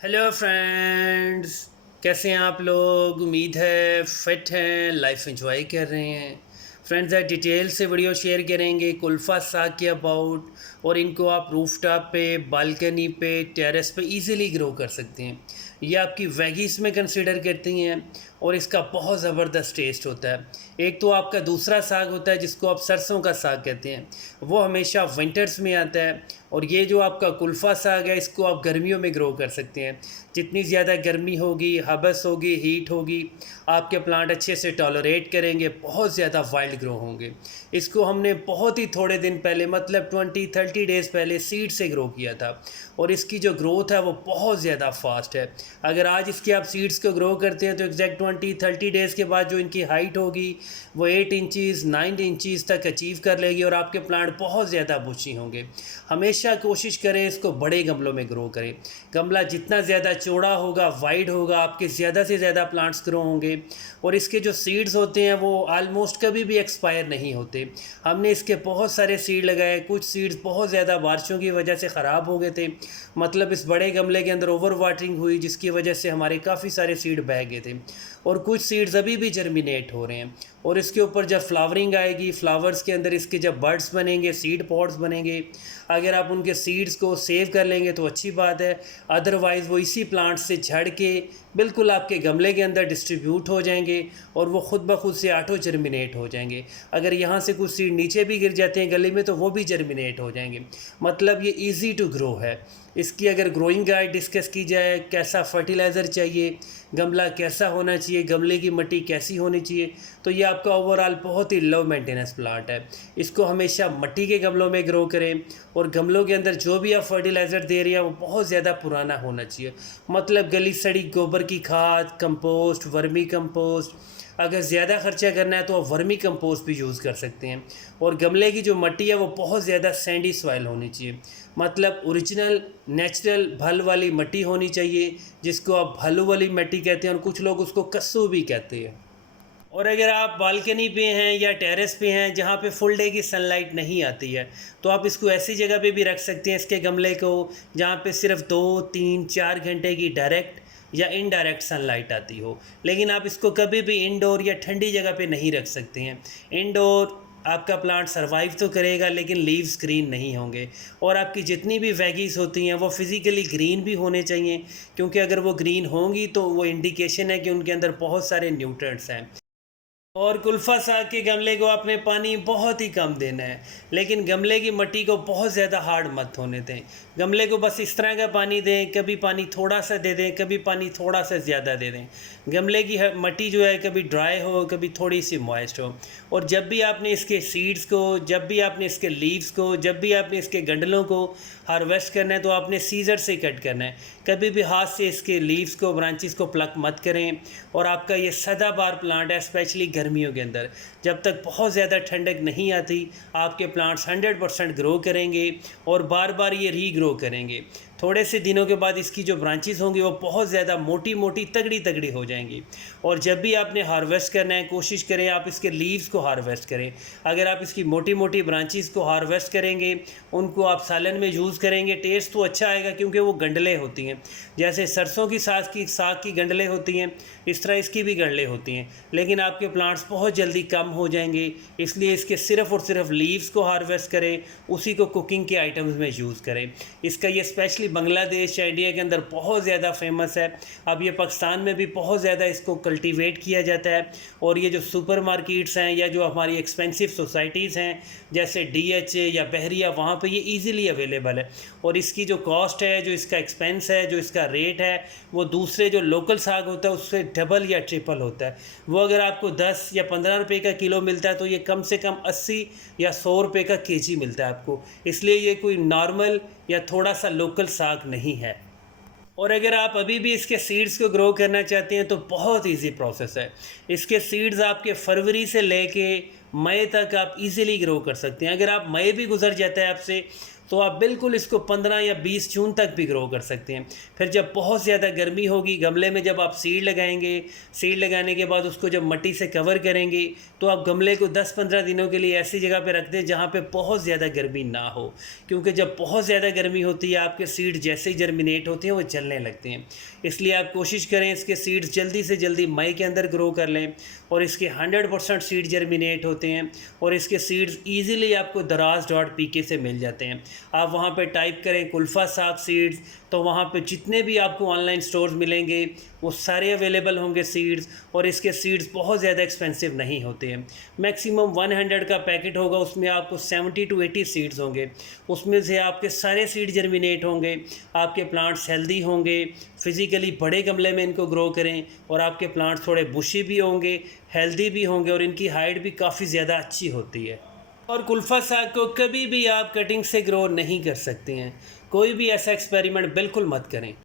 Hello friends. कैसे हैं आप लोग? उम्मीद है फिट हैं, लाइफ एंजॉय कर रहे हैं। फ्रेंड्स, आज डिटेल से वीडियो शेयर करेंगे कुल्फ़ा साग के अबाउट, और इनको आप रूफटॉप पे, बालकनी पे, टेरेस पे इजीली ग्रो कर सकते हैं। ये आपकी वेगीज में कंसिडर करती हैं और इसका बहुत ज़बरदस्त टेस्ट होता है। एक तो आपका दूसरा साग होता है जिसको आप सरसों का साग कहते हैं, वो हमेशा विंटर्स में आता है। और ये जो आपका कुल्फ़ा साग है, इसको आप गर्मियों में ग्रो कर सकते हैं। जितनी ज़्यादा गर्मी होगी, हबस होगी, हीट होगी, आपके प्लांट अच्छे से टॉलरेट करेंगे, बहुत ज़्यादा वाइल्ड ग्रो होंगे। इसको हमने बहुत ही थोड़े दिन पहले, मतलब 20-30 डेज़ पहले सीड से ग्रो किया था, और इसकी जो ग्रोथ है वो बहुत ज़्यादा फास्ट है। अगर आज इसके आप सीड्स को ग्रो करते हैं तो एग्जैक्ट 20-30 डेज़ के बाद जो इनकी हाइट होगी वो 8 इंचज़ 9 इंचज़ तक अचीव कर लेगी, और आपके प्लांट बहुत ज़्यादा बुशी होंगे। हमेशा कोशिश करें इसको बड़े गमलों में ग्रो करें। गमला जितना ज़्यादा चौड़ा होगा, वाइड होगा, आपके ज़्यादा से ज़्यादा प्लांट्स ग्रो होंगे। और इसके जो सीड्स होते हैं वो आलमोस्ट कभी भी एक्सपायर नहीं होते। हमने इसके बहुत सारे सीड लगाए, कुछ सीड्स बहुत ज़्यादा बारिशों की वजह से ख़राब हो गए थे, मतलब इस बड़े गमले के अंदर ओवर वाटरिंग हुई जिसकी वजह से हमारे काफ़ी सारे सीड बह गए थे। और कुछ सीड्स अभी भी जर्मिनेट हो रहे हैं। और इसके ऊपर जब फ्लावरिंग आएगी, फ्लावर्स के अंदर इसके जब बर्ड्स बनेंगे, सीड पॉड्स बनेंगे, अगर आप उनके सीड्स को सेव कर लेंगे तो अच्छी बात है। अदरवाइज़ वो इसी प्लांट से झड़ के बिल्कुल आपके गमले के अंदर डिस्ट्रीब्यूट हो जाएंगे, और वो खुद ब खुद से ऑटो जर्मिनेट हो जाएंगे। अगर यहाँ से कुछ सीड नीचे भी गिर जाते हैं गली में तो वो भी जर्मिनेट हो जाएंगे। मतलब ये इजी टू ग्रो है। इसकी अगर ग्रोइंग गाइड डिस्कस की जाए, कैसा फर्टिलाइज़र चाहिए, गमला कैसा होना चाहिए, गमले की मिट्टी कैसी होनी चाहिए, तो ये आपका ओवरऑल बहुत ही लो मेंटेनेंस प्लांट है। इसको हमेशा मिट्टी के गमलों में ग्रो करें, और गमलों के अंदर जो भी आप फर्टिलाइज़र दे रहे हैं वो बहुत ज़्यादा पुराना होना चाहिए। मतलब गली सड़ी गोबर की खाद, कंपोस्ट, वर्मी कंपोस्ट। अगर ज़्यादा खर्चा करना है तो आप वर्मी कंपोस्ट भी यूज़ कर सकते हैं। और गमले की जो मिट्टी है वो बहुत ज़्यादा सैंडी सॉइल होनी चाहिए, मतलब ओरिजिनल नेचुरल भल वाली मिट्टी होनी चाहिए, जिसको आप भलू वाली मिट्टी कहते हैं, और कुछ लोग उसको कस्सू भी कहते हैं। और अगर आप बालकनी पे हैं या टेरेस पे हैं जहाँ पे फुल डे की सनलाइट नहीं आती है, तो आप इसको ऐसी जगह पे भी रख सकते हैं, इसके गमले को, जहाँ पे सिर्फ 2-3-4 घंटे की डायरेक्ट या इनडायरेक्ट सनलाइट आती हो। लेकिन आप इसको कभी भी इंडोर या ठंडी जगह पे नहीं रख सकते हैं। इंडोर आपका प्लांट सरवाइव तो करेगा लेकिन लीव्स ग्रीन नहीं होंगे। और आपकी जितनी भी वेगीज होती हैं वो फिज़िकली ग्रीन भी होने चाहिए, क्योंकि अगर वो ग्रीन होंगी तो वो इंडिकेशन है कि उनके अंदर बहुत सारे न्यूट्रिएंट्स हैं। और कुल्फ़ा साग के गमले को आपने पानी बहुत ही कम देना है, लेकिन गमले की मिट्टी को बहुत ज़्यादा हार्ड मत होने दें। गमले को बस इस तरह का पानी दें, कभी पानी थोड़ा सा दे दें, कभी पानी थोड़ा सा ज़्यादा दे दें। गमले की मिट्टी जो है कभी ड्राई हो, कभी थोड़ी सी मॉइस्ट हो। और जब भी आपने इसके सीड्स को, जब भी आपने इसके लीव्स को, जब भी आपने इसके गंडलों को हार्वेस्ट करना है तो आपने सीजर से कट करना है। कभी भी हाथ से इसके लीव्स को, ब्रांचेस को प्लक मत करें। और आपका ये सदाबहार प्लांट है, स्पेशली गर्मियों के अंदर जब तक बहुत ज़्यादा ठंडक नहीं आती, आपके प्लांट्स 100% ग्रो करेंगे और बार बार ये रीग्रो करेंगे। थोड़े से दिनों के बाद इसकी जो ब्रांचेस होंगी वो बहुत ज़्यादा मोटी मोटी, तगड़ी तगड़ी हो जाएंगी। और जब भी आपने हार्वेस्ट करना है, कोशिश करें आप इसके लीव्स को हार्वेस्ट करें। अगर आप इसकी मोटी मोटी ब्रांचेस को हार्वेस्ट करेंगे, उनको आप सालन में यूज़ करेंगे, टेस्ट तो अच्छा आएगा क्योंकि वो गंडलें होती हैं। जैसे सरसों की साग की गंडलें होती हैं, इस तरह इसकी भी गंडलें होती हैं। लेकिन आपके प्लांट्स बहुत जल्दी कम हो जाएंगे, इसलिए इसके सिर्फ़ और सिर्फ लीव्स को हार्वेस्ट करें, उसी को कुकिंग के आइटम्स में यूज़ करें। इसका ये स्पेशली बांग्लादेश या इंडिया के अंदर बहुत ज़्यादा फेमस है। अब ये पाकिस्तान में भी बहुत ज़्यादा इसको कल्टीवेट किया जाता है। और ये जो सुपर मार्केट्स हैं या जो हमारी एक्सपेंसिव सोसाइटीज़ हैं जैसे DH या बहरिया, वहाँ पे ये इजीली अवेलेबल है। और इसकी जो कॉस्ट है, जो इसका एक्सपेंस है, जो इसका रेट है, वो दूसरे जो लोकल साग होता है उससे डबल या ट्रिपल होता है। वो अगर आपको 10 या 15 रुपये का किलो मिलता है तो ये कम से कम 80 या 100 रुपये का केजी मिलता है आपको। इसलिए ये कोई नॉर्मल या थोड़ा सा लोकल साग नहीं है। और अगर आप अभी भी इसके सीड्स को ग्रो करना चाहते हैं तो बहुत इजी प्रोसेस है। इसके सीड्स आपके फरवरी से लेके मई तक आप इजीली ग्रो कर सकते हैं। अगर आप मई भी गुजर जाता है आपसे तो आप बिल्कुल इसको 15 या 20 जून तक भी ग्रो कर सकते हैं। फिर जब बहुत ज़्यादा गर्मी होगी, गमले में जब आप सीड लगाएंगे, सीड लगाने के बाद उसको जब मिट्टी से कवर करेंगे, तो आप गमले को 10-15 दिनों के लिए ऐसी जगह पे रख दें जहाँ पे बहुत ज़्यादा गर्मी ना हो, क्योंकि जब बहुत ज़्यादा गर्मी होती है आपके सीड जैसे ही जर्मिनेट होते हैं वो जलने लगते हैं। इसलिए आप कोशिश करें इसके सीड्स जल्दी से जल्दी मई के अंदर ग्रो कर लें, और इसके 100% सीड जर्मिनेट होते हैं, और इसके सीड्स ईज़िली आपको daraz.pk से मिल जाते हैं। आप वहाँ पे टाइप करें कुल्फ़ा साग सीड्स, तो वहाँ पे जितने भी आपको ऑनलाइन स्टोर्स मिलेंगे वो सारे अवेलेबल होंगे सीड्स, और इसके सीड्स बहुत ज़्यादा एक्सपेंसिव नहीं होते हैं। मैक्सिमम 100 का पैकेट होगा, उसमें आपको 70 to 80 सीड्स होंगे, उसमें से आपके सारे सीड जर्मिनेट होंगे, आपके प्लांट्स हेल्दी होंगे। फिज़िकली बड़े गमले में इनको ग्रो करें, और आपके प्लांट्स थोड़े बुशी भी होंगे, हेल्दी भी होंगे, और इनकी हाइट भी काफ़ी ज़्यादा अच्छी होती है। और कुल्फ़ा साग को कभी भी आप कटिंग से ग्रो नहीं कर सकते हैं, कोई भी ऐसा एक्सपेरिमेंट बिल्कुल मत करें।